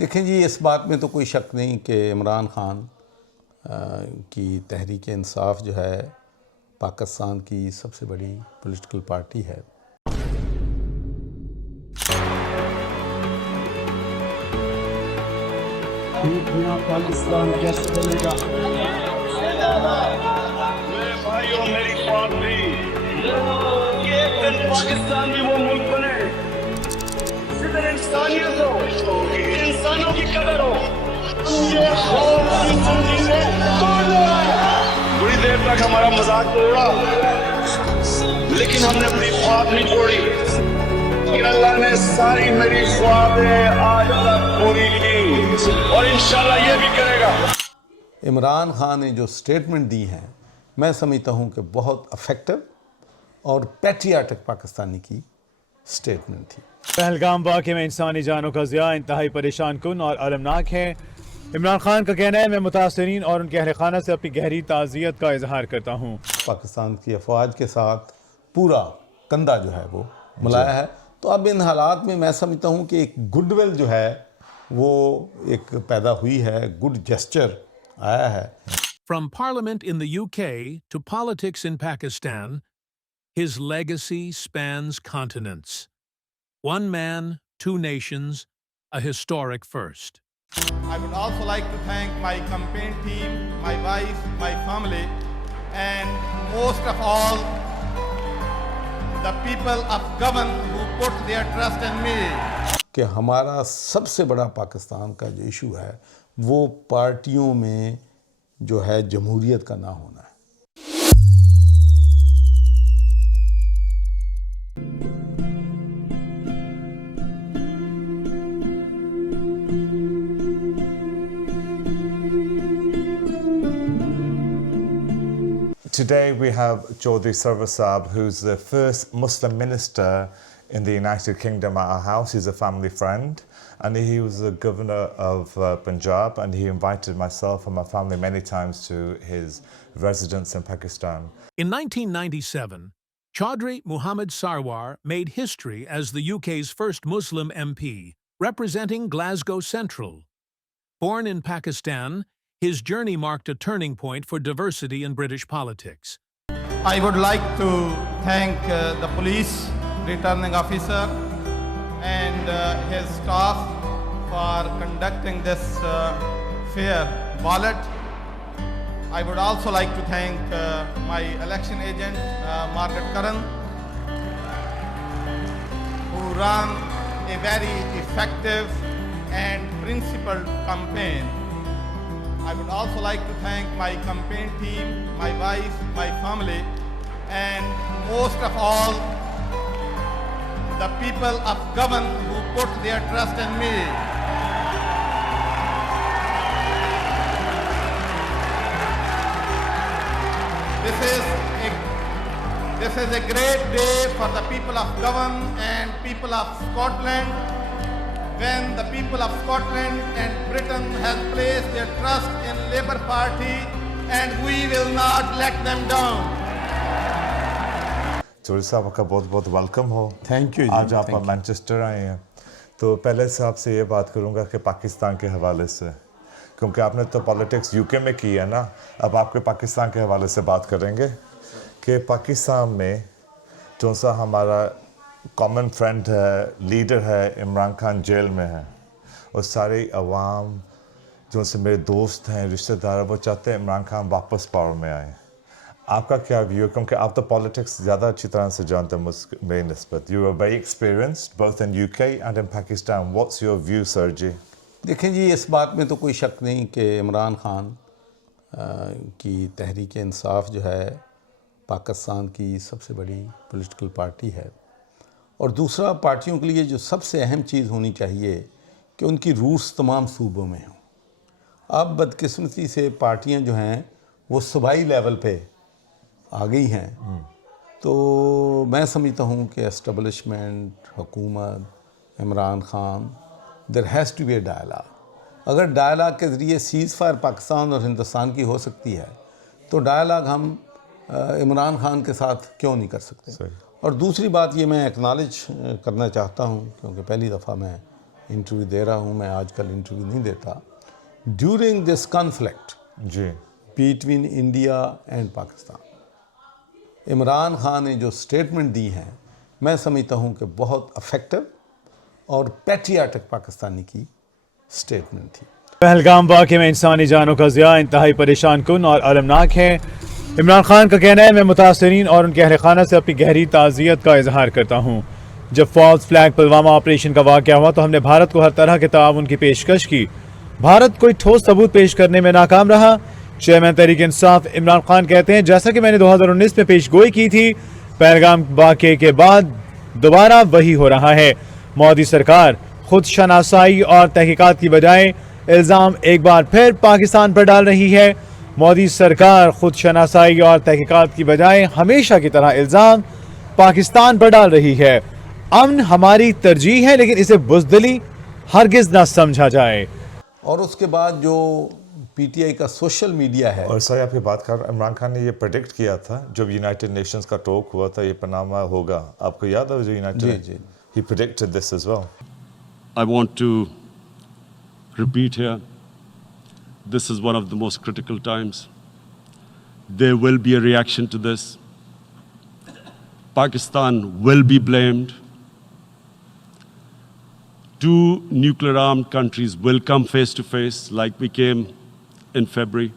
دیکھیں جی، اس بات میں تو کوئی شک نہیں کہ عمران خان کی تحریک انصاف جو ہے پاکستان کی سب سے بڑی پولیٹیکل پارٹی ہے۔ پاکستان کیسے بنے گا؟ بھائیوں، میری خواب تھی کہ ایک دن پاکستان بھی وہ ملک بنے جدھر انسانیت ہو، انسانوں کی قدر ہو۔ یہ خواب ہم سمجھیں بڑی دیر تک ہمارا مذاق تو اڑا، لیکن ہم نے اپنی خواب نہیں چھوڑی، لیکن اللہ نے ساری میری خوابیں آج تک پوری کی اور انشاءاللہ یہ بھی کرے گا۔ عمران خان نے جو سٹیٹمنٹ دی ہیں، میں سمجھتا ہوں کہ بہت افیکٹو اور پیٹریاٹک پاکستانی کی سٹیٹمنٹ تھی۔ پہلگام واقعے میں انسانی جانوں کا ضیاع انتہائی پریشان کن اور المناک ہے۔ عمران خان کا کہنا ہے، میں متاثرین اور ان کے اہل خانہ سے اپنی گہری تعزیت کا اظہار کرتا ہوں۔ پاکستان کی افواج کے ساتھ پورا کندھا جو ہے وہ ملایا ہے، تو اب ان حالات میں میں سمجھتا ہوں کہ ایک گڈ ول جو ہے وہ ایک پیدا ہوئی ہے، گڈ جیسچر آیا ہے۔ From Parliament in the UK to politics in Pakistan, his legacy spans continents. One man, two nations, a historic first. I would also like to thank my campaign team, my wife, my family, and most of all, the people of Govan who put their trust in me. کہ ہمارا سب سے بڑا پاکستان کا جو issue ہے وہ پارٹیوں میں جو ہے جمہوریت کا نہ ہونا ہے۔ Today we have Chaudhry Sarwar Saab, who's the first Muslim minister in the United Kingdom at our house. He's a family friend, and he was the governor of Punjab, and he invited myself and my family many times to his residence in Pakistan. In 1997, Chaudhry Muhammad Sarwar made history as the UK's first Muslim MP, representing Glasgow Central. Born in Pakistan, his journey marked a turning point for diversity in British politics. I would like to thank the police returning officer and his staff for conducting this fair ballot. I would also like to thank my election agent, Margaret Curran, who ran a very effective and principled campaign. I would also like to thank my campaign team, my wife, my family, and most of all, the people of Govan who put their trust in me. This is a great day for the people of Govan and people of Scotland, when the people of Scotland and Britain has placed their trust in Labour Party, and we will not let them down. Chaudhry صاحب آپ کا بہت بہت welcome who. Thank you جی۔ آج آپ Manchester آئے ہیں، تو پہلے سے آپ سے یہ بات کروں گا کہ پاکستان کے حوالے سے، کیونکہ آپ نے تو پالیٹکس یو کے میں کی ہے نا، اب آپ کے پاکستان کے حوالے سے بات کریں گے کہ پاکستان میں جو سا ہمارا کامن فرینڈ ہے، لیڈر ہے، عمران خان جیل میں ہے، اور ساری عوام جو سے میرے دوست ہیں، رشتہ دار، وہ چاہتے ہیں عمران خان واپس پاور میں آئیں۔ آپ کا کیا ویو ہے؟ کیونکہ آپ تو پالیٹکس زیادہ اچھی طرح سے جانتے ہیں میری نسبت۔ You are very experienced both in U K and in Pakistan. What's your view sir ji? دیکھیں جی، اس بات میں تو کوئی شک نہیں کہ عمران خان کی تحریک انصاف جو ہے پاکستان کی سب سے بڑی پولیٹیکل پارٹی ہے، اور دوسرا پارٹیوں کے لیے جو سب سے اہم چیز ہونی چاہیے کہ ان کی روٹس تمام صوبوں میں ہوں۔ اب بدقسمتی سے پارٹیاں جو ہیں وہ صوبائی لیول پہ آ گئی ہیں، تو میں سمجھتا ہوں کہ اسٹیبلشمنٹ، حکومت، Imran Khan, there has to be a dialogue. اگر ڈائلاگ کے ذریعے سیز فائر پاکستان اور ہندوستان کی ہو سکتی ہے تو ڈائلاگ ہم عمران خان کے ساتھ کیوں نہیں کر سکتے؟ اور دوسری بات یہ میں ایکنالج کرنا چاہتا ہوں، کیونکہ پہلی دفعہ میں انٹرویو دے رہا ہوں، میں آج کل انٹرویو نہیں دیتا. ڈیورنگ دس کانفلکٹ جی between India and Pakistan, Imran Khan نے جو سٹیٹمنٹ دی ہیں میں سمجھتا ہوں کہ بہت افیکٹو اور پیٹریاٹک پاکستانی کی سٹیٹمنٹ تھی. پہلگام واقعے میں انسانی جانوں کا ضیاع انتہائی پریشان کن اور المناک ہے. عمران خان کا کہنا ہے میں متاثرین اور ان کے اہل خانہ سے اپنی گہری تعزیت کا اظہار کرتا ہوں. جب فالس فلیگ پلوامہ آپریشن کا واقعہ ہوا تو ہم نے بھارت کو ہر طرح کے تعاون کی پیشکش کی. بھارت کوئی ٹھوس ثبوت پیش کرنے میں ناکام رہا. چیئرمین تحریک انصاف عمران خان کہتے ہیں جیسا کہ میں نے 2019 میں پیش گوئی کی تھی، پہلگام واقعے کے بعد دوبارہ وہی ہو رہا ہے. مودی سرکار خود شناسائی اور تحقیقات کی بجائے الزام ایک بار پھر پاکستان پر ڈال رہی ہے. مودی سرکار خود شناسائی اور تحقیقات کی بجائے ہمیشہ کی طرح الزام پاکستان پر ڈال رہی ہے. امن ہماری ترجیح ہے لیکن اسے بزدلی ہرگز نہ سمجھا جائے. اور اس کے بعد جو پی ٹی آئی کا سوشل میڈیا ہے، اور سر آپ کی بات کر عمران خان نے یہ پریڈکٹ کیا تھا جب یونائٹڈ نیشنز کا ٹاک ہوا تھا یہ پاناما ہوگا، آپ کو یاد ہے جو یونائٹڈ جی. he predicted this as well. I want to repeat here, this is one of the most critical times. There will be a reaction to this. Pakistan will be blamed. Two nuclear-armed countries will come face to face like we came in February.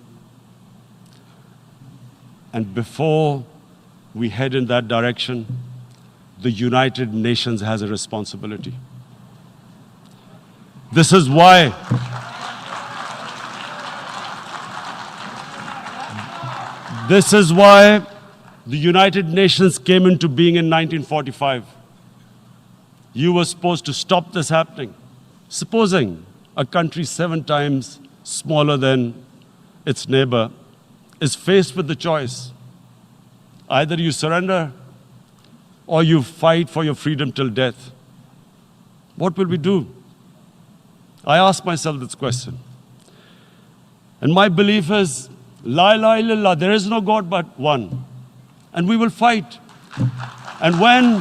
And before we head in that direction, the United Nations has a responsibility. This is why the United Nations came into being in 1945. You were supposed to stop this happening. Supposing a country 7 times smaller than its neighbor is faced with the choice, either you surrender or you fight for your freedom till death, what will we do? I ask myself this question. And my belief is, La ilaha illallah, there is no God but one. And we will fight. And when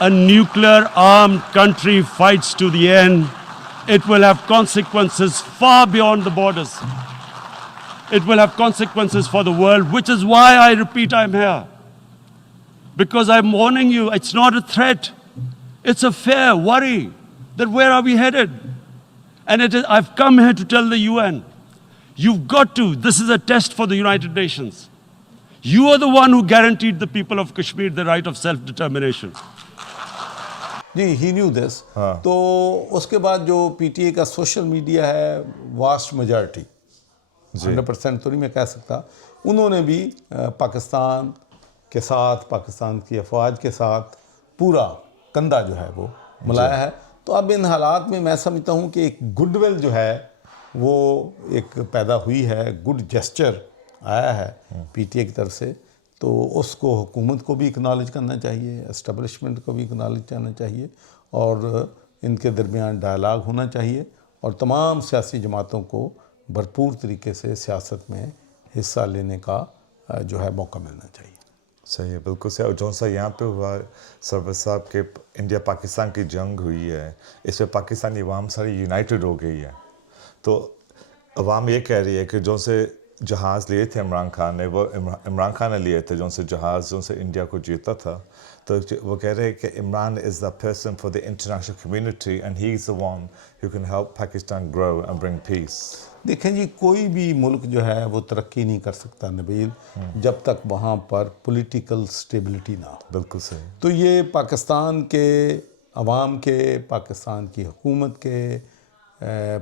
a nuclear-armed country fights to the end, it will have consequences far beyond the borders. It will have consequences for the world, which is why I repeat I'm here. Because I'm warning you, it's not a threat. It's a fair worry that where are we headed? And I've come here to tell the UN, you've got to, this is a test for the United Nations. You are the one who guaranteed the people of Kashmir the right of self-determination. جی he knew this. تو اس کے بعد جو P T A کا social media ہے vast majority 100% تو نہیں میں کہہ سکتا، انہوں نے بھی پاکستان کے ساتھ، پاکستان کی افواج کے ساتھ پورا کندھا جو ہے وہ ملایا ہے. تو اب ان حالات میں میں سمجھتا ہوں کہ ایک گڈ ول جو ہے وہ ایک پیدا ہوئی ہے، گڈ جیسچر آیا ہے پی ٹی اے کی طرف سے. تو اس کو حکومت کو بھی اکنالج کرنا چاہیے، اسٹیبلشمنٹ کو بھی اکنالج کرنا چاہیے، اور ان کے درمیان ڈائلاگ ہونا چاہیے، اور تمام سیاسی جماعتوں کو بھرپور طریقے سے سیاست میں حصہ لینے کا جو ہے موقع ملنا چاہیے. صحیح ہے، بالکل صحیح. اور جو سا یہاں پہ ہوا سرور صاحب کہ انڈیا پاکستان کی جنگ ہوئی ہے، اس میں پاکستانی عوام ساری یونائٹڈ ہو گئی ہے. تو عوام یہ کہہ رہی ہے کہ جو سے جہاز لیے تھے عمران خان نے، وہ عمران خان نے لیے تھے، جو سے جہاز جو سے انڈیا کو جیتا تھا، تو وہ کہہ رہے ہیں کہ Imran is the person for the international community and he is the one who can help Pakistan grow and bring peace. دیکھیں جی، کوئی بھی ملک جو ہے وہ ترقی نہیں کر سکتا نبیل جب تک وہاں پر پولیٹیکل سٹیبلٹی نہ ہو. بالکل صحیح. تو یہ پاکستان کے عوام کے، پاکستان کی حکومت کے،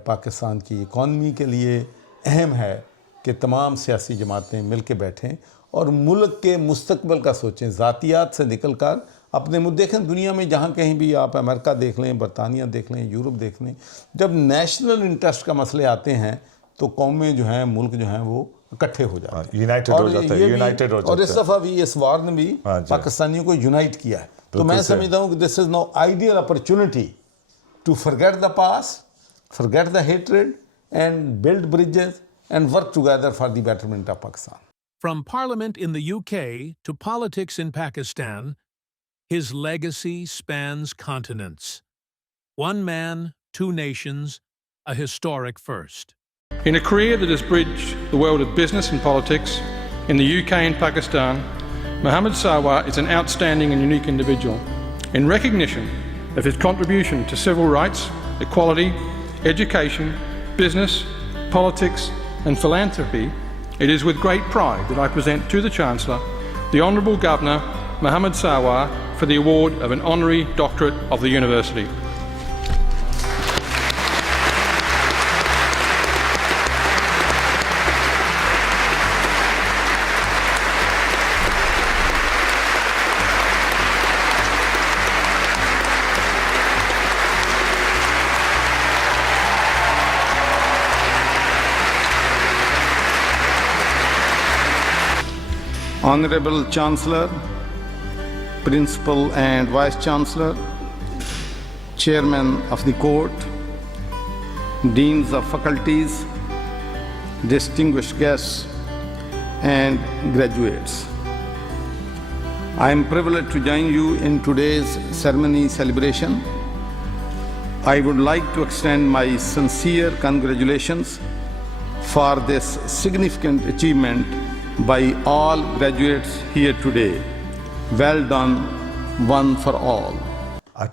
پاکستان کی اکانومی کے لیے اہم ہے کہ تمام سیاسی جماعتیں مل کے بیٹھیں اور ملک کے مستقبل کا سوچیں، ذاتیات سے نکل کر اپنے دیکھیں. دنیا میں جہاں کہیں بھی آپ امریکہ دیکھ لیں، برطانیہ دیکھ لیں، یورپ دیکھ لیں، جب نیشنل انٹرسٹ کا مسئلے آتے ہیں تو قومیں جو ہیں، ملک جو ہیں وہ اکٹھے ہو جاتے ہیں، یونائٹڈ ہو جاتا ہے، یونائٹڈ ہو جاتا ہے. اور اس دفعہ بھی اس وار نے بھی پاکستانیوں کو یونائٹ کیا ہے. تو میں سمجھتا ہوں کہ this is no ideal opportunity to forget the past, forget the hatred and build bridges and work together for the betterment of Pakistan. From parliament in the UK to politics in Pakistan, his legacy spans continents. One man, two nations, a historic first. In a career that has bridged the world of business and politics in the UK and Pakistan, Mohammed Sarwar is an outstanding and unique individual. In recognition of his contribution to civil rights, equality, education, business, politics and philanthropy, it is with great pride that I present to the Chancellor the Honourable Governor Mohammed Sarwar for the award of an honorary doctorate of the University. Honorable Chancellor, Principal and Vice Chancellor, Chairman of the Court, Deans of Faculties, distinguished guests, and graduates. I am privileged to join you in today's ceremony celebration. I would like to extend my sincere congratulations for this significant achievement by all graduates here today. Well done, one for all.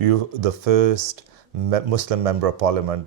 You the first Muslim member of parliament.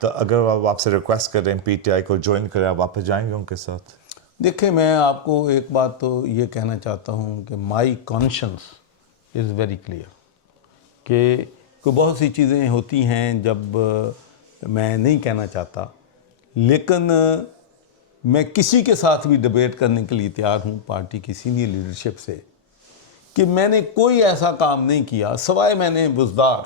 تو اگر وہ آپ سے request کریں P T I کو join کریں آپ واپس جائیں گے ان کے ساتھ؟ دیکھیں میں آپ کو ایک بات تو یہ کہنا چاہتا ہوں کہ مائی کانشنس از ویری کلیئر کہ کوئی بہت سی چیزیں ہوتی ہیں جب میں نہیں کہنا چاہتا، لیکن میں کسی کے ساتھ بھی ڈیبیٹ کرنے کے لیے تیار ہوں پارٹی کی سینئر لیڈرشپ سے کہ میں نے کوئی ایسا کام نہیں کیا سوائے میں نے بزدار،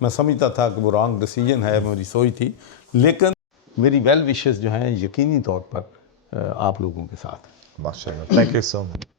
میں سمجھتا تھا کہ وہ رانگ ڈیسیجن ہے، میری سوچ تھی، لیکن میری ویل وشز جو ہیں یقینی طور پر آپ لوگوں کے ساتھ۔ ماشاء اللہ، تھینک یو سو مچ۔